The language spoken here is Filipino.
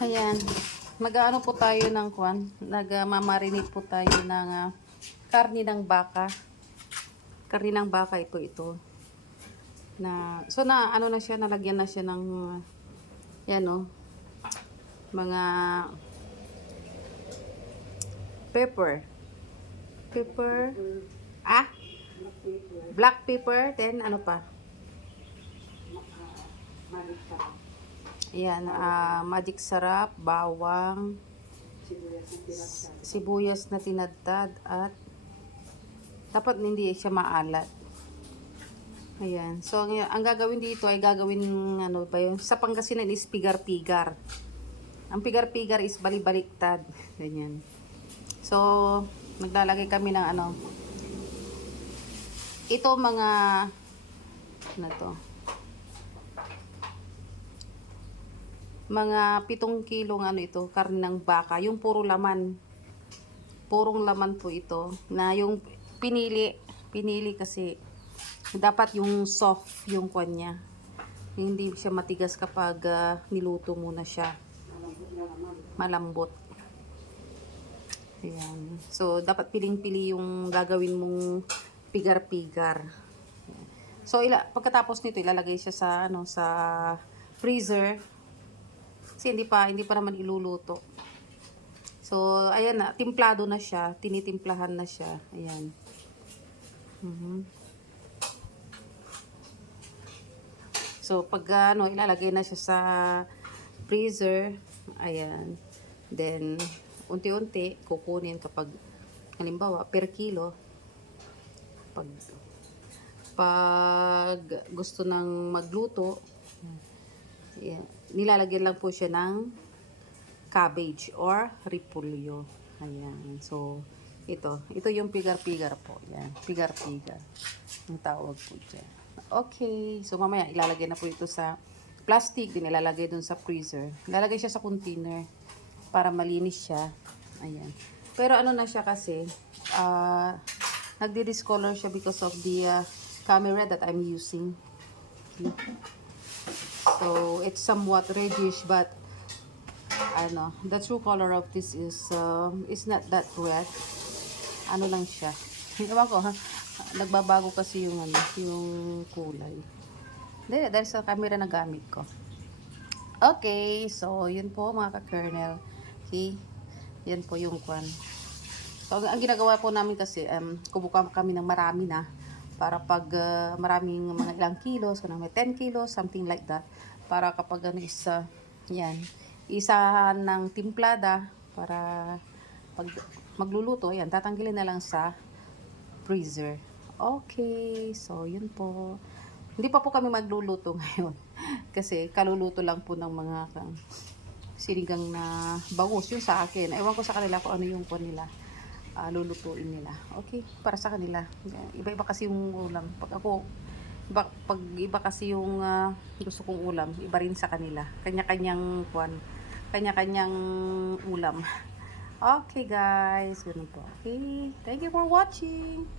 Ayan. Mag-ano po tayo ng kwan. Nag-mamarinate po tayo ng karni ng baka. Karni ng baka ito. So na ano na siya, nalagyan na siya ng yan o. Mga pepper. Black pepper, then ano pa? Ayan, magic sarap, bawang, sibuyas na tinadtad, at dapat hindi siya maalat. Ayan. So, ang gagawin dito ay gagawin, ano ba yun? Sa Pangasinan is pigar-pigar. Ang pigar-pigar is balibaliktad. Ganyan. So, maglalagay kami ng ano. Ito mga, ano to? Mga 7 kilong ano ito, karne ng baka. Yung puro laman. Purong laman po ito. Na yung pinili kasi dapat yung soft yung kwan niya. Hindi siya matigas kapag niluto muna siya. Malambot. Ayan. So, dapat piling-pili yung gagawin mong pigar-pigar. So, pagkatapos nito, ilalagay siya sa, sa freezer. Kasi hindi pa naman iluluto. So, ayan na. Timplado na siya. Tinitimplahan na siya. Ayan. So, pag ilalagay na siya sa freezer, ayan, then, unti-unti, kukunin kapag, halimbawa, per kilo, pag gusto ng magluto, ayan, nilalagyan lang po siya ng cabbage or repolyo. Ayan, so, ito yung pigar-pigar po. Ayan, pigar-pigar. Ang tawag po dyan. Okay. So, mamaya, ilalagay na po ito sa plastic. Din ilalagay dun sa freezer. Ilalagay siya sa container para malinis siya. Ayan. Pero ano na siya kasi, nagdi-discolor siya because of the camera that I'm using. Okay. So, it's somewhat reddish, but the true color of this is not that red. Ano lang siya. Ewan ko ha. Nagbabago kasi yung yung kulay. Dahil sa camera na gamit ko. Okay, so yun po mga ka-kernel. Okay? Yan po yung kwan. So ang ginagawa po namin kasi kubuka kami ng marami na para pag maraming mga ilang kilos, kanang may 10 kilos, something like that. Para kapag yan, isa ng timplada para pag magluluto, yan, tatanggalin na lang sa freezer. Okay, so yun po. Hindi pa po kami magluluto ngayon. Kasi kaluluto lang po ng mga sinigang na bangus. Yung sa akin. Ewan ko sa kanila kung ano yung po nila. Lulutuin nila. Okay, para sa kanila. Iba-iba kasi yung ulam. Pag iba kasi yung gusto kong ulam, iba rin sa kanila. Kanya-kanyang kanya-kanyang ulam. Okay guys, ganun po. Okay, thank you for watching.